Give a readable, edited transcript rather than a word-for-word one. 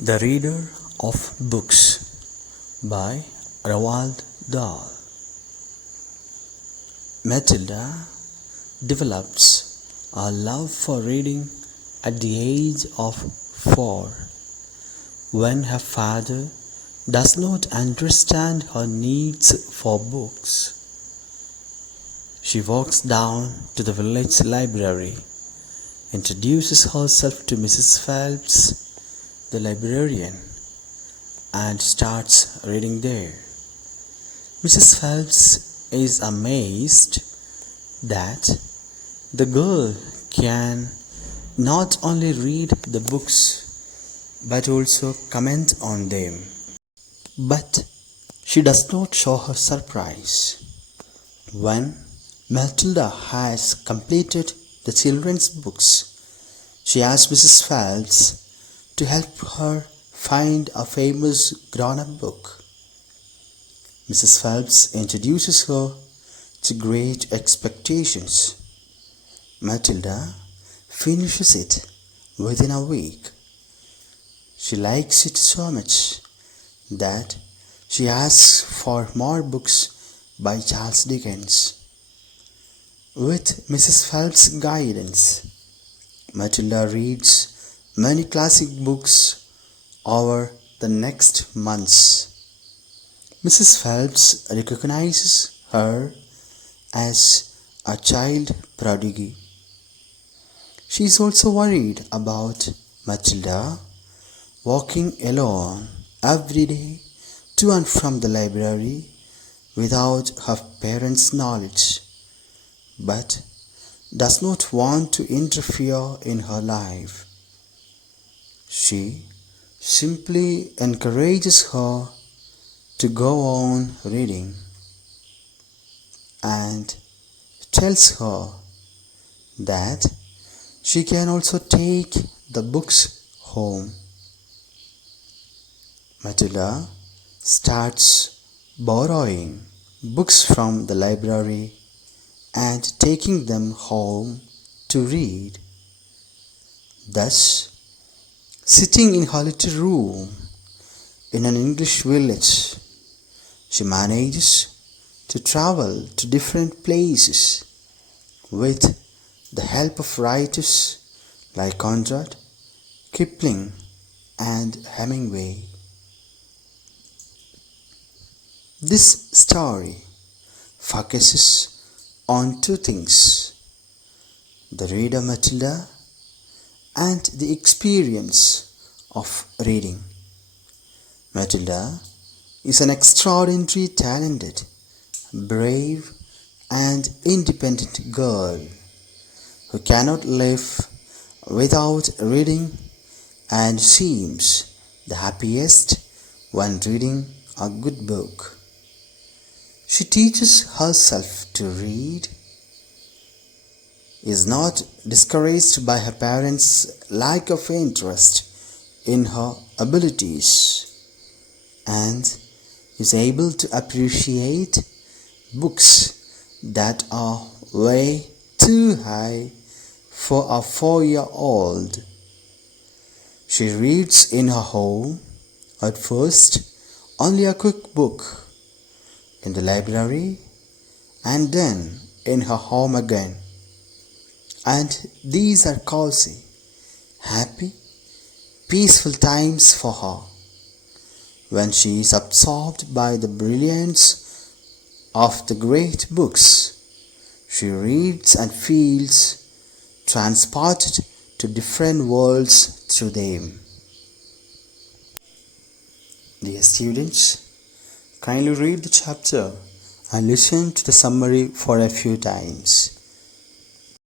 The Reader of Books by Roald Dahl. Matilda develops a love for reading at the age of 4 when her father does not understand her needs for books. She walks down to the village library, introduces herself to Mrs. Phelps, the librarian, and starts reading there. Mrs. Phelps is amazed that the girl can not only read the books but also comment on them. But she does not show her surprise. When Matilda has completed the children's books, she asks Mrs. Phelps to help her find a famous grown-up book. Mrs. Phelps introduces her to Great Expectations. Matilda finishes it within a week. She likes it so much that she asks for more books by Charles Dickens. With Mrs. Phelps' guidance, Matilda reads many classic books over the next months. Mrs. Phelps recognizes her as a child prodigy. She is also worried about Matilda walking alone every day to and from the library without her parents' knowledge, but does not want to interfere in her life. She simply encourages her to go on reading and tells her that she can also take the books home. Matilda starts borrowing books from the library and taking them home to read. Thus, sitting in her little room in an English village, she manages to travel to different places with the help of writers like Conrad, Kipling, and Hemingway. This story focuses on two things: the reader Matilda and the experience of reading. Matilda is an extraordinarily talented, brave, and independent girl who cannot live without reading and seems the happiest when reading a good book. She teaches herself to read, is not discouraged by her parents' lack of interest in her abilities, and is able to appreciate books that are way too high for a 4-year-old. She reads in her home, at first only a quick book, in the library, and then in her home again. And these are cozy, happy, peaceful times for her. When she is absorbed by the brilliance of the great books, she reads and feels transported to different worlds through them. Dear students, kindly read the chapter and listen to the summary for a few times.